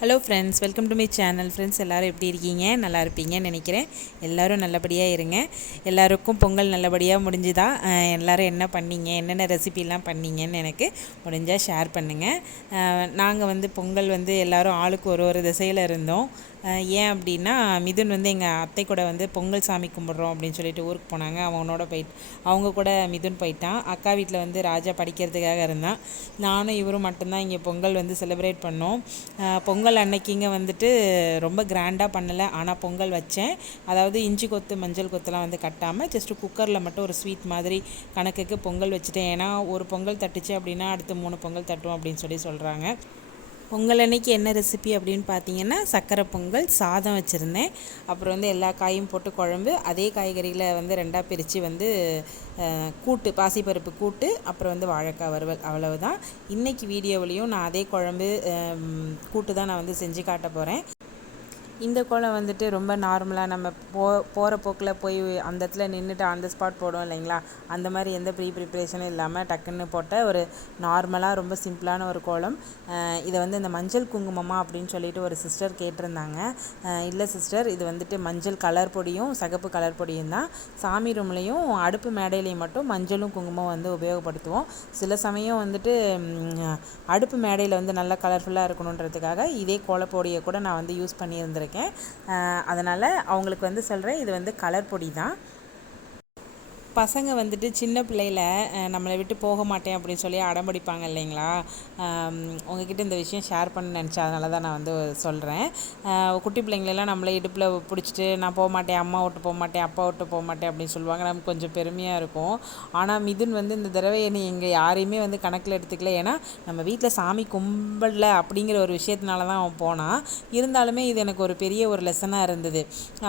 Hello friends welcome to my channel friends எல்லோரும் எப்படி இருக்கீங்க? நல்லா இருப்பீங்கன்னு நினைக்கிறேன். எல்லோரும் நல்லபடியாக இருங்க. எல்லாருக்கும் பொங்கல் நல்லபடியாக முடிஞ்சுதா? எல்லோரும் என்ன பண்ணீங்க? என்னென்ன ரெசிபிலாம் பண்ணீங்கன்னு எனக்கு முடிஞ்சால் ஷேர் பண்ணுங்கள் நாங்கள் வந்து பொங்கல் வந்து எல்லாரும் ஆளுக்கு ஒரு ஒரு திசையில் இருந்தோம். ஏன் அப்படின்னா மிதுன் வந்து எங்கள் அத்தை கூட வந்து பொங்கல் சாமி கும்பிட்றோம் அப்படின்னு சொல்லிட்டு ஊருக்கு போனாங்க. அவனோட போயிட்டு அவங்க கூட மிதுன் போயிட்டான். அக்கா வீட்டில் வந்து ராஜா படிக்கிறதுக்காக இருந்தான். நானும் இவரும் மட்டும்தான் இங்கே பொங்கல் வந்து செலிப்ரேட் பண்ணோம். பொங்கல் அன்னைக்கிங்க வந்துட்டு ரொம்ப கிராண்டாக பண்ணலை. ஆனால் பொங்கல் வச்சேன். அதாவது இஞ்சி கொத்து மஞ்சள் கொத்துலாம் வந்து கட்டாமல் ஜஸ்ட்டு குக்கரில் மட்டும் ஒரு ஸ்வீட் மாதிரி கணக்குக்கு பொங்கல் வச்சுட்டேன். ஏன்னா ஒரு பொங்கல் தட்டுச்சு அப்படின்னா அடுத்து மூணு பொங்கல் தட்டும் அப்படின்னு சொல்லி சொல்கிறாங்க பொங்கல் அன்னைக்கு என்ன ரெசிபி அப்படின்னு பார்த்தீங்கன்னா சக்கரை பொங்கல் சாதம் வச்சுருந்தேன். அப்புறம் வந்து எல்லா காயும் போட்டு குழம்பு அதே காய்கறிகளை வந்து ரெண்டாக பிரித்து வந்து கூட்டு பாசிப்பருப்பு கூட்டு அப்புறம் வந்து வாழைக்காய் வறுவல் அவ்வளவுதான். இன்றைக்கி வீடியோவிலையும் நான் அதே குழம்பு கூட்டு தான் நான் வந்து செஞ்சு காட்ட போகிறேன் இந்த கோலம் வந்துட்டு ரொம்ப நார்மலாக நம்ம போ போகிற போக்கில் போய் அந்த இடத்துல நின்றுட்டு ஆன் த ஸ்பாட் போடுவோம் இல்லைங்களா? அந்த மாதிரி எந்த ப்ரீ ப்ரிப்ரேஷனும் இல்லாமல் டக்குன்னு போட்ட ஒரு நார்மலாக ரொம்ப சிம்பிளான ஒரு கோலம். இதை வந்து இந்த மஞ்சள் குங்குமமா அப்படின்னு சொல்லிட்டு ஒரு சிஸ்டர் கேட்டிருந்தாங்க. இல்லை சிஸ்டர் இது வந்துட்டு மஞ்சள் கலர் பொடியும் சகப்பு கலர் பொடியும் தான். சாமி ரூம்லேயும் அடுப்பு மேடையிலையும் மட்டும் மஞ்சளும் குங்குமம் வந்து உபயோகப்படுத்துவோம். சில சமயம் வந்துட்டு அடுப்பு மேடையில் வந்து நல்லா கலர்ஃபுல்லாக இருக்கணுன்றதுக்காக இதே கோலப்பொடியை கூட நான் வந்து யூஸ் பண்ணியிருந்திருக்கேன். அதனால் அவங்களுக்கு வந்து சொல்கிறேன் இது வந்து கலர் பொடி தான். பசங்க வந்துட்டு சின்ன பிள்ளையில் நம்மளை விட்டு போக மாட்டேன் அப்படின்னு சொல்லி அடம்பிடிப்பாங்க இல்லைங்களா? உங்ககிட்ட இந்த விஷயம் ஷேர் பண்ண நினச்சேன். அதனால தான் நான் வந்து சொல்கிறேன் குட்டி பிள்ளைங்களெல்லாம் நம்மளை இடுப்பில் பிடிச்சிட்டு நான் போக மாட்டேன் அம்மா விட்டு போக மாட்டேன் அப்பா விட்டு போக மாட்டேன் அப்படின்னு சொல்லுவாங்க. நமக்கு கொஞ்சம் பெருமையாக இருக்கும். ஆனால் மிதுன் வந்து இந்த தடவை என்னை எங்கள் யாரையுமே வந்து கணக்கில் எடுத்துக்கல. ஏன்னா நம்ம வீட்டில் சாமி கும்பிடல அப்படிங்கிற ஒரு விஷயத்தினால தான் அவன் போனான். இருந்தாலுமே இது எனக்கு ஒரு பெரிய ஒரு லெசனாக இருந்தது.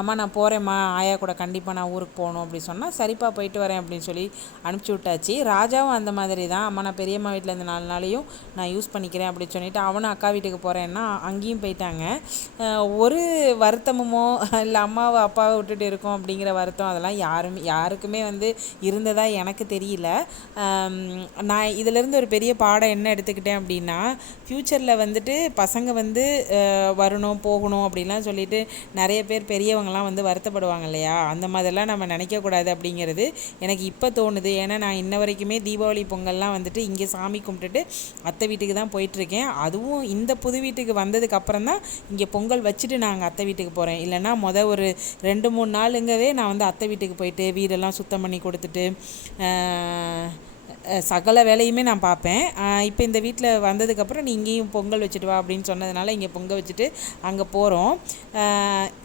அம்மா நான் போகிறேம்மா ஆயா கூட கண்டிப்பாக நான் ஊருக்கு போகணும் அப்படி சொன்னால் சரிப்பா போயிட்டு வரேன் அப்படின்னு சொல்லி அனுப்பிச்சி விட்டாச்சு. ராஜாவும் அந்த மாதிரி தான் அம்மா நான் பெரியம்மா வீட்டில் இந்த நாலு நாளையும் நான் யூஸ் பண்ணிக்கிறேன் அப்படின்னு சொல்லிட்டு அவனும் அக்கா வீட்டுக்கு போகிறேன்னா அங்கேயும் போயிட்டாங்க. ஒரு வருத்தமுமோ இல்லை அம்மாவை அப்பாவை விட்டுட்டு இருக்கோம் அப்படிங்கிற வருத்தம் அதெல்லாம் யாருமே யாருக்குமே வந்து இருந்ததா எனக்கு தெரியல. நான் இதிலேருந்து ஒரு பெரிய பாடம் என்ன எடுத்துக்கிட்டேன் அப்படின்னா ஃப்யூச்சரில் வந்துட்டு பசங்க வந்து வரணும் போகணும் அப்படின்லாம் சொல்லிட்டு நிறைய பேர் பெரியவங்கலாம் வந்து வருத்தப்படுவாங்க இல்லையா? அந்த மாதிரிலாம் நம்ம நினைக்கக்கூடாது அப்படிங்கிறது எனக்கு இப்போ தோணுது. ஏன்னா நான் இன்ன வரைக்குமே தீபாவளி பொங்கல்லாம் வந்துட்டு இங்கே சாமி கும்பிட்டுட்டு அத்தை வீட்டுக்கு தான் போயிட்டுருக்கேன். அதுவும் இந்த புது வீட்டுக்கு வந்ததுக்கு அப்புறம் தான் இங்கே பொங்கல் வச்சுட்டு நாங்கள் அத்தை வீட்டுக்கு போகிறேன் இல்லைன்னா மொதல் ஒரு ரெண்டு மூணு நாளுங்கவே நான் வந்து அத்தை வீட்டுக்கு போயிட்டு வீடெல்லாம் சுத்தம் பண்ணி கொடுத்துட்டு சகல வேலையுமே நான் பார்ப்பேன். இப்போ இந்த வீட்டில் வந்ததுக்கப்புறம் நீ இங்கேயும் பொங்கல் வச்சுட்டு வா அப்படின்னு சொன்னதுனால இங்கே பொங்கல் வச்சுட்டு அங்கே போகிறோம்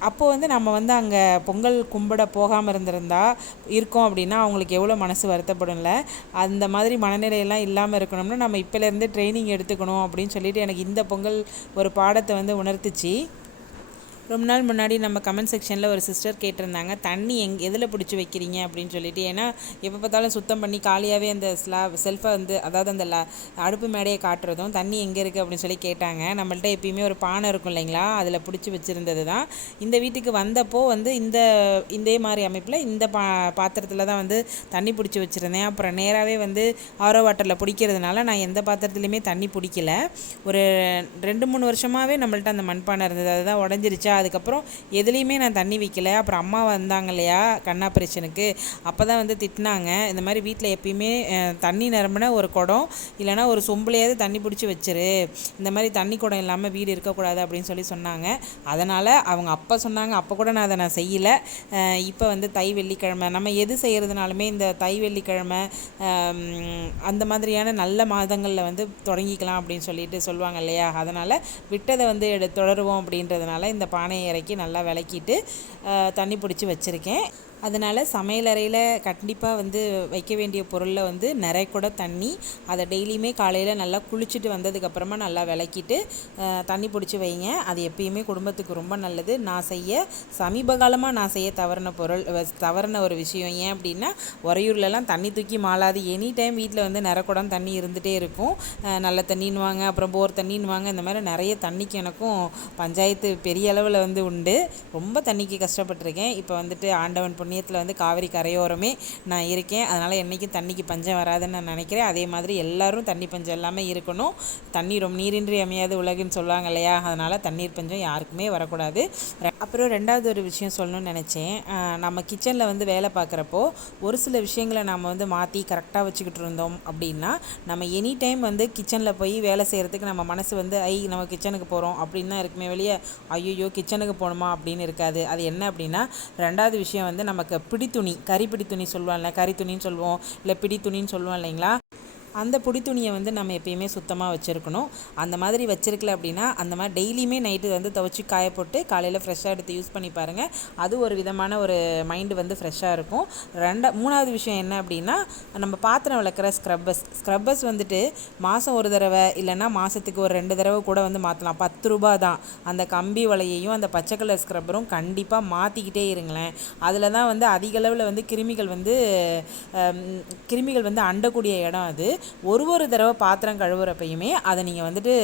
அப்போ வந்து நம்ம வந்து அங்கே பொங்கல் கும்பிட போகாமல் இருந்திருந்தா இருக்கோம் அப்படின்னா அவங்களுக்கு எவ்வளோ மனசு வருத்தப்படும்ல. அந்த மாதிரி மனநிலையெல்லாம் இல்லாமல் இருக்கணும்னா நம்ம இப்போலேருந்து ட்ரைனிங் எடுத்துக்கணும் அப்படின்னு சொல்லிட்டு எனக்கு இந்த பொங்கல் ஒரு பாடத்தை வந்து உணர்த்துச்சு. ரொம்ப நாள் முன்னாடி நம்ம கமெண்ட் செக்ஷனில் ஒரு சிஸ்டர் கேட்டிருந்தாங்க தண்ணி எங் எதில் பிடிச்சி வைக்கிறீங்க? அப்படின்னு சொல்லிட்டு. ஏன்னா எப்போ பார்த்தாலும் சுத்தம் பண்ணி காலியாகவே அந்த ஸ்லாப் செல்ஃபை வந்து அதாவது அந்த ல அடுப்பு மேடையை காட்டுறதும் தண்ணி எங்கே இருக்குது அப்படின்னு சொல்லி கேட்டாங்க. நம்மள்ட்ட எப்பயுமே ஒரு பானை இருக்கும் இல்லைங்களா? அதில் பிடிச்சி வச்சுருந்தது தான். இந்த வீட்டுக்கு வந்தப்போ வந்து இந்த இதே மாதிரி அமைப்பில் இந்த பா பாத்திரத்தில் தான் வந்து தண்ணி பிடிச்சி வச்சுருந்தேன். அப்புறம் நேராகவே வந்து ஆரோ வாட்டரில் பிடிக்கிறதுனால நான் எந்த பாத்திரத்துலையுமே தண்ணி பிடிக்கல. ஒரு ரெண்டு மூணு வருஷமாகவே நம்மள்ட்ட அந்த மண்பானை இருந்தது. அதுதான் உடஞ்சிருச்சா? அதுக்கப்புறம் எதுலேயுமே நான் தண்ணி வைக்கல. அப்புறம் அம்மா வந்தாங்க இல்லையா கண்ணா ஆப்ரேஷனுக்கு அப்போ தான் வந்து திட்டினாங்க. இந்த மாதிரி வீட்டில் எப்பயுமே தண்ணி நிரம்பின ஒரு குடம் இல்லைன்னா ஒரு சொம்புலையாவது தண்ணி பிடிச்சி வச்சிரு. இந்த மாதிரி தண்ணி குடம் இல்லாமல் வீடு இருக்கக்கூடாது அப்படின்னு சொல்லி சொன்னாங்க. அதனால் அவங்க அப்போ சொன்னாங்க. அப்போ கூட நான் அதை நான் செய்யலை. இப்போ வந்து தை வெள்ளிக்கிழமை. நம்ம எது செய்கிறதுனாலுமே இந்த தை வெள்ளிக்கிழமை அந்த மாதிரியான நல்ல மாதங்களில் வந்து தொடங்கிக்கலாம் அப்படின்னு சொல்லிட்டு சொல்லுவாங்க இல்லையா? அதனால் விட்டதை வந்து எடு தொடருவோம் அப்படின்றதுனால இந்த பானையை இறக்கி நல்லா விளக்கிட்டு தண்ணி பிடிச்சி வச்சுருக்கேன். அதனால் சமையலறையில் கண்டிப்பாக வந்து வைக்க வேண்டிய பொருளில் வந்து நிறைய கூட தண்ணி அதை டெய்லியுமே காலையில் நல்லா குளிச்சுட்டு வந்ததுக்கப்புறமா நல்லா விளக்கிட்டு தண்ணி பிடிச்சி வைங்க. அது எப்பயுமே குடும்பத்துக்கு ரொம்ப நல்லது. நான் செய்ய சமீப காலமாக நான் செய்ய தவறின பொருள் தவறின ஒரு விஷயம் ஏன் அப்படின்னா உறையூர்லலாம் தண்ணி தூக்கி மாளாது. எனி டைம் வீட்டில் வந்து நிறக்குடம் தண்ணி இருந்துகிட்டே இருக்கும். நல்ல தண்ணின்னுவாங்க அப்புறம் போர் தண்ணின்னுவாங்க. இந்த மாதிரி நிறைய தண்ணிக்கு எனக்கும் பஞ்சாயத்து பெரிய அளவில் வந்து உண்டு. ரொம்ப தண்ணிக்கு கஷ்டப்பட்டிருக்கேன். இப்போ வந்துட்டு ஆண்டவன் பொண்ணு புண்ணியத்தில் வந்து காவிரி கரையோரமே நான் இருக்கேன். அதனால் என்றைக்கும் தண்ணிக்கு பஞ்சம் வராதுன்னு நான் நினைக்கிறேன். அதே மாதிரி எல்லாரும் தண்ணி பஞ்சம் எல்லாமே இருக்கணும். தண்ணி ரொம்ப நீரின்றி அமையாது உலகுன்னு சொல்லுவாங்க இல்லையா? அதனால் தண்ணீர் பஞ்சம் யாருக்குமே வரக்கூடாது. அப்புறம் ரெண்டாவது ஒரு விஷயம் சொல்லணும்னு நினச்சேன். நம்ம கிச்சனில் வந்து வேலை பார்க்குறப்போ ஒரு சில விஷயங்களை நம்ம வந்து மாற்றி கரெக்டாக வச்சுக்கிட்டு இருந்தோம் அப்படின்னா நம்ம எனி டைம் வந்து கிச்சனில் போய் வேலை செய்கிறதுக்கு நம்ம மனசு வந்து ஐ நம்ம கிச்சனுக்கு போகிறோம் அப்படின்னு தான் இருக்குமே வெளியே ஐயோ கிச்சனுக்கு போகணுமா? அப்படின்னு இருக்காது. அது என்ன அப்படின்னா ரெண்டாவது விஷயம் வந்து நமக்கு பிடி துணி கறி பிடி துணி சொல்லுவாங்கல்ல கறி துணின்னு சொல்லுவோம் இல்லை பிடி துணின்னு சொல்லுவோம் இல்லைங்களா? அந்த பொடி துணியை வந்து நம்ம எப்பயுமே சுத்தமாக வச்சுருக்கணும். அந்த மாதிரி வச்சுருக்கல அப்படின்னா அந்த மாதிரி டெய்லியுமே நைட்டு வந்து துவச்சி காய போட்டு காலையில் ஃப்ரெஷ்ஷாக எடுத்து யூஸ் பண்ணி பாருங்கள் அது ஒரு விதமான ஒரு மைண்டு வந்து ஃப்ரெஷ்ஷாக இருக்கும். ரெண்டா மூணாவது விஷயம் என்ன அப்படின்னா நம்ம பாத்திரம் விளக்குற ஸ்க்ரப்பர்ஸ் ஸ்க்ரப்பர்ஸ் வந்துட்டு மாதம் ஒரு தடவை இல்லைன்னா மாதத்துக்கு ஒரு ரெண்டு தடவை கூட வந்து மாற்றலாம் பத்து ரூபா தான். அந்த கம்பி வலையையும் அந்த பச்சை கலர் ஸ்க்ரப்பரும் கண்டிப்பாக மாற்றிக்கிட்டே இருங்களேன். அதில் தான் வந்து அதிக அளவில் வந்து கிருமிகள் வந்து கிருமிகள் வந்து அண்டக்கூடிய இடம் அது. ஒரு ஒரு தடவை பாத்திரம் கழுவுறப்பையுமே அதை நீங்கள் வந்துட்டு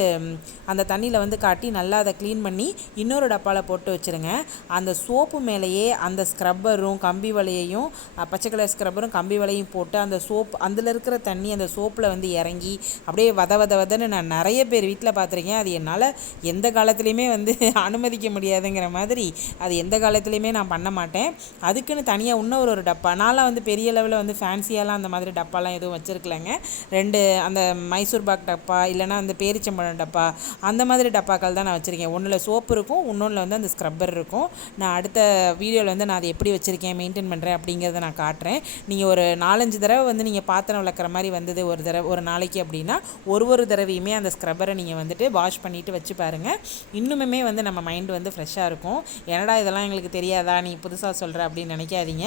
அந்த தண்ணியில் வந்து காட்டி நல்லா அதை க்ளீன் பண்ணி இன்னொரு டப்பாவில் போட்டு வச்சுருங்க. அந்த சோப்பு மேலேயே அந்த ஸ்க்ரப்பரும் கம்பி வலையையும் பச்சை கலர் ஸ்க்ரப்பரும் கம்பி வலையும் போட்டு அந்த சோப் அதில் இருக்கிற தண்ணி அந்த சோப்பில் வந்து இறங்கி அப்படியே வத வத வதன்னு நான் நிறைய பேர் வீட்டில் பார்த்துருக்கேன் அது என்னால் எந்த காலத்துலேயுமே வந்து அனுமதிக்க முடியாதுங்கிற மாதிரி அது எந்த காலத்துலேயுமே நான் பண்ண மாட்டேன். அதுக்குன்னு தனியாக இன்னொரு ஒரு டப்பா நான்லாம் வந்து பெரிய லெவலில் வந்து ஃபேன்சியாலாம் அந்த மாதிரி டப்பாலாம் எதுவும் வச்சுருக்கலங்க. ரெண்டு அந்த மைசூர் பாக் டப்பா இல்லைன்னா அந்த பேரிச்சம்பழம் டப்பா அந்த மாதிரி டப்பாக்கள் தான் நான் வச்சுருக்கேன். ஒன்றில் சோப்பு இருக்கும் இன்னொன்றில் வந்து அந்த ஸ்க்ரப்பர் இருக்கும். நான் அடுத்த வீடியோவில் வந்து நான் அதை எப்படி வச்சுருக்கேன் மெயின்டைன் பண்ணுறேன் அப்படிங்கிறத நான் காட்டுறேன். நீங்கள் ஒரு நாலஞ்சு தடவை வந்து நீங்கள் பாத்திரம் விளக்குற மாதிரி வந்தது ஒரு தடவை ஒரு நாளைக்கு அப்படின்னா ஒரு ஒரு தடவையுமே அந்த ஸ்க்ரப்பரை நீங்கள் வந்துட்டு வாஷ் பண்ணிவிட்டு வச்சு பாருங்கள் இன்னுமுமே வந்து நம்ம மைண்டு வந்து ஃப்ரெஷ்ஷாக இருக்கும். என்னடா இதெல்லாம் எங்களுக்கு தெரியாதா? நீ புதுசாக சொல்கிற அப்படின்னு நினைக்காதீங்க.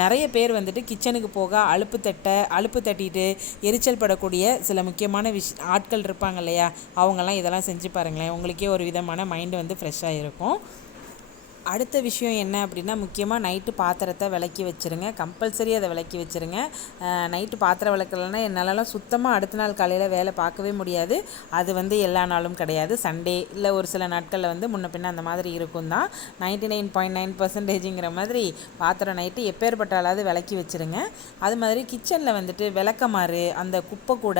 நிறைய பேர் வந்துட்டு கிச்சனுக்கு போக அலுப்பு தட்ட அலுப்பு தட்டிட்டு எரிச்சல் படக்கூடிய சில முக்கியமான விஷ் ஆட்கள் இருப்பாங்க இல்லையா? அவங்கெல்லாம் இதெல்லாம் செஞ்சு பாருங்களேன். உங்களுக்கே ஒரு விதமான மைண்டு வந்து ஃப்ரெஷ்ஷாக இருக்கும் அடுத்த விஷயம் என்ன அப்படின்னா முக்கியமாக நைட்டு பாத்திரத்தை விளக்கி வச்சுருங்க. கம்பல்சரி அதை விளக்கி வச்சுருங்க. நைட்டு பாத்திரம் விளக்கலைன்னா என்னாலலாம் சுத்தமாக அடுத்த நாள் காலையில் வேலை பார்க்கவே முடியாது. அது வந்து எல்லா நாளும் கிடையாது. சண்டே இல்லை ஒரு சில நாட்களில் வந்து முன்ன பின்ன அந்த மாதிரி இருக்கும் தான். நைன்டி நைன் பாயிண்ட் நைன் பர்சன்டேஜுங்கிற மாதிரி பாத்திரம் நைட்டு எப்பேற்பட்டாலாவது விளக்கி வச்சுருங்க. அது மாதிரி கிச்சனில் வந்துட்டு விளக்கமாறு அந்த குப்பை கூட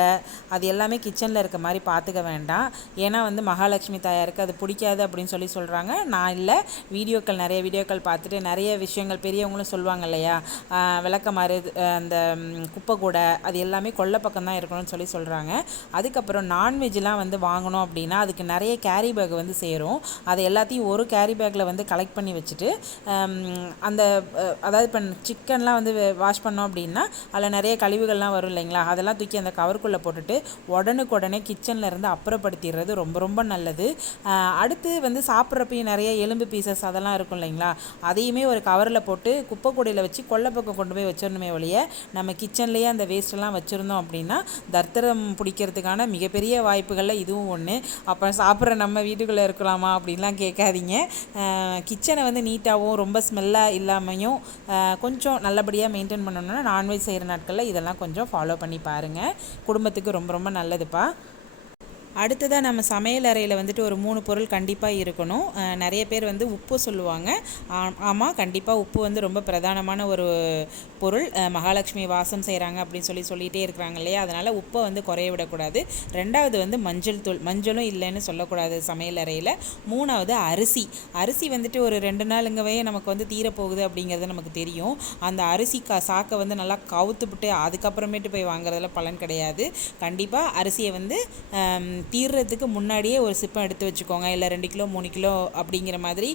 அது எல்லாமே கிச்சனில் இருக்க மாதிரி பார்த்துக்க வேண்டாம். ஏன்னா வந்து மகாலட்சுமி தாயாருக்கு அது பிடிக்காது அப்படின்னு சொல்லி சொல்கிறாங்க நான் இல்லை வீடியோ வீடியோக்கள் நிறைய வீடியோக்கள் பார்த்துட்டு நிறைய விஷயங்கள் பெரியவங்களும் சொல்லுவாங்க இல்லையா? ஆஹ் விளக்கமாறு அந்த குப்பை கூட அது எல்லாமே கொல்லை பக்கம் தான் இருக்கணும்னு சொல்லி சொல்கிறாங்க அதுக்கப்புறம் நான்வெஜ்லாம் வந்து வாங்கணும் அப்படின்னா அதுக்கு நிறைய கேரி பேக் வந்து சேரும். அதை எல்லாத்தையும் ஒரு கேரி பேக்கில் வந்து கலெக்ட் பண்ணி வச்சுட்டு அந்த அதாவது இப்போ சிக்கன்லாம் வந்து வாஷ் பண்ணோம் அப்படின்னா அதில் நிறைய கழிவுகள்லாம் வரும் இல்லைங்களா? அதெல்லாம் தூக்கி அந்த கவருக்குள்ளே போட்டுட்டு உடனுக்குடனே கிச்சனில் இருந்து அப்புறப்படுத்திடுறது ரொம்ப ரொம்ப நல்லது. அடுத்து வந்து சாப்பிட்றப்பையும் நிறைய எலும்பு பீசஸ் அதெல்லாம் இருக்கும் இல்லைங்களா? அதையுமே ஒரு கவரில் போட்டு குப்பை கூடையில் வச்சு கொல்லை பக்கம் கொண்டு போய் வச்சிடணுமே ஒழிய நம்ம கிச்சன்லேயே அந்த வேஸ்ட்டெல்லாம் வச்சுருந்தோம் அப்படின்னா தர்த்தரம் பிடிக்கிறதுக்கான மிகப்பெரிய வாய்ப்புகளில் இதுவும் ஒன்று அப்போ சாப்பிட்ற நம்ம வீட்டுக்குள்ளே இருக்கலாமா அப்படின்லாம் கேட்காதீங்க. கிச்சனை வந்து நீட்டாகவும் ரொம்ப ஸ்மெல்லாக இல்லாமையும் கொஞ்சம் நல்லபடியாக மெயின்டைன் பண்ணணும்னா நான்வெஜ் செய்கிற நாட்களில் இதெல்லாம் கொஞ்சம் ஃபாலோ பண்ணி பாருங்கள் குடும்பத்துக்கு ரொம்ப ரொம்ப நல்லதுப்பா. அடுத்ததாக நம்ம சமையல் அறையில் வந்துட்டு ஒரு மூணு பொருள் கண்டிப்பாக இருக்கணும். நிறைய பேர் வந்து உப்பு சொல்லுவாங்க. ஆமாம் கண்டிப்பாக உப்பு வந்து ரொம்ப பிரதானமான ஒரு பொருள். மகாலட்சுமி வாசம் செய்கிறாங்க அப்படின்னு சொல்லி சொல்லிகிட்டே இருக்கிறாங்க இல்லையா? அதனால் உப்பை வந்து குறைய விடக்கூடாது. ரெண்டாவது வந்து மஞ்சள் தூள் மஞ்சளும் இல்லைன்னு சொல்லக்கூடாது சமையல் அறையில். மூணாவது அரிசி. அரிசி வந்துட்டு ஒரு ரெண்டு நாளுங்கவே நமக்கு வந்து தீரப்போகுது அப்படிங்கிறது நமக்கு தெரியும். அந்த அரிசி கா சாக்கை வந்து நல்லா கவுத்துப்புட்டு அதுக்கப்புறமேட்டு போய் வாங்குறதுல பலன் கிடையாது. கண்டிப்பாக அரிசியை வந்து தீர்றதுக்கு முன்னாடியே ஒரு சிப்பம் எடுத்து வச்சுக்கோங்க. இல்லை ரெண்டு கிலோ மூணு கிலோ அப்படிங்கிற மாதிரி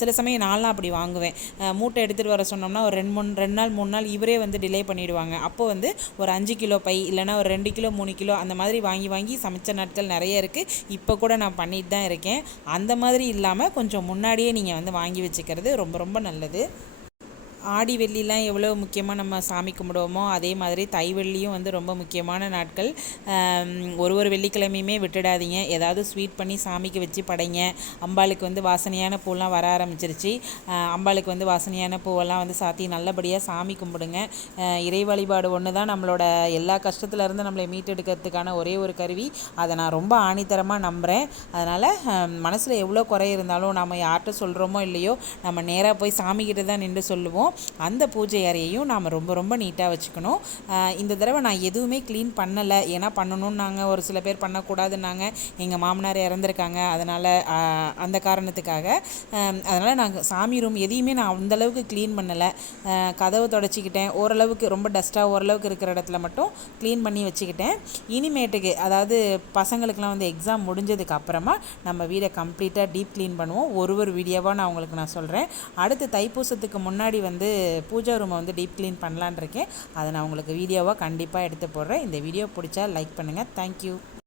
சில சமயம் நான்லாம் அப்படி வாங்குவேன். மூட்டை எடுத்துகிட்டு வர சொன்னோம்னா ஒரு ரெண்டு மூணு ரெண்டு நாள் மூணு நாள் இவரே வந்து டிலே பண்ணிவிடுவாங்க அப்போ வந்து ஒரு அஞ்சு கிலோ பை இல்லைன்னா ஒரு ரெண்டு கிலோ மூணு கிலோ அந்த மாதிரி வாங்கி வாங்கி சமைச்ச நாட்கள் நிறைய இருக்குது இப்போ கூட நான் பண்ணிட்டு தான் இருக்கேன். அந்த மாதிரி இல்லாமல் கொஞ்சம் முன்னாடியே நீங்கள் வந்து வாங்கி வச்சுக்கிறது ரொம்ப ரொம்ப நல்லது. ஆடி வெள்ளிலாம் எவ்வளோ முக்கியமாக நம்ம சாமி கும்பிடுவோமோ அதே மாதிரி தை வெள்ளியும் வந்து ரொம்ப முக்கியமான நாட்கள். ஒரு ஒரு வெள்ளிக்கிழமையுமே விட்டுடாதீங்க. ஏதாவது ஸ்வீட் பண்ணி சாமிக்கு வச்சு படைங்க. அம்பாளுக்கு வந்து வாசனையான பூலாம் வர ஆரம்பிச்சிருச்சு. அம்பாளுக்கு வந்து வாசனையான பூவெல்லாம் வந்து சாத்தி நல்லபடியாக சாமி கும்பிடுங்க. இறை வழிபாடு ஒன்று தான் நம்மளோட எல்லா கஷ்டத்துலேருந்து நம்மளை மீட்டெடுக்கிறதுக்கான ஒரே ஒரு கருவி. அதை நான் ரொம்ப ஆணித்தரமாக நம்புகிறேன் அதனால் மனசில் எவ்வளோ குறை இருந்தாலும் நம்ம யார்கிட்ட சொல்கிறோமோ இல்லையோ நம்ம நேராக போய் சாமிக்கிட்ட தான் நின்று சொல்லுவோம். அந்த பூஜை அறையையும் நாம் ரொம்ப ரொம்ப நீட்டாக வச்சுக்கணும். இந்த தடவை நான் எதுவுமே க்ளீன் பண்ணலை. ஏன்னா பண்ணணுன்னாங்க ஒரு சில பேர் பண்ணக்கூடாதுன்னாங்க. எங்கள் மாமனார் இறந்துருக்காங்க. அதனால் அந்த காரணத்துக்காக. அதனால் நாங்கள் சாமி ரூம் எதையுமே நான் அந்த அளவுக்கு க்ளீன் பண்ணலை. கதவை தொடச்சிக்கிட்டேன். ஓரளவுக்கு ரொம்ப டஸ்ட்டாக ஓரளவுக்கு இருக்கிற இடத்துல மட்டும் க்ளீன் பண்ணி வச்சுக்கிட்டேன். இனிமேட்டுக்கு அதாவது பசங்களுக்குலாம் வந்து எக்ஸாம் முடிஞ்சதுக்கு அப்புறமா நம்ம வீடை கம்ப்ளீட்டாக டீப் க்ளீன் பண்ணுவோம். ஒரு ஒரு வீடியோவாக நான் உங்களுக்கு நான் சொல்கிறேன் அடுத்து தைப்பூசத்துக்கு முன்னாடி வந்து வந்து பூஜா ரூமை வந்து டீப் க்ளீன் பண்ணலான் இருக்கேன் அதை நான் உங்களுக்கு வீடியோவாக கண்டிப்பாக எடுத்து போடுறேன். இந்த வீடியோ பிடிச்சா லைக் பண்ணுங்கள் தேங்க்யூ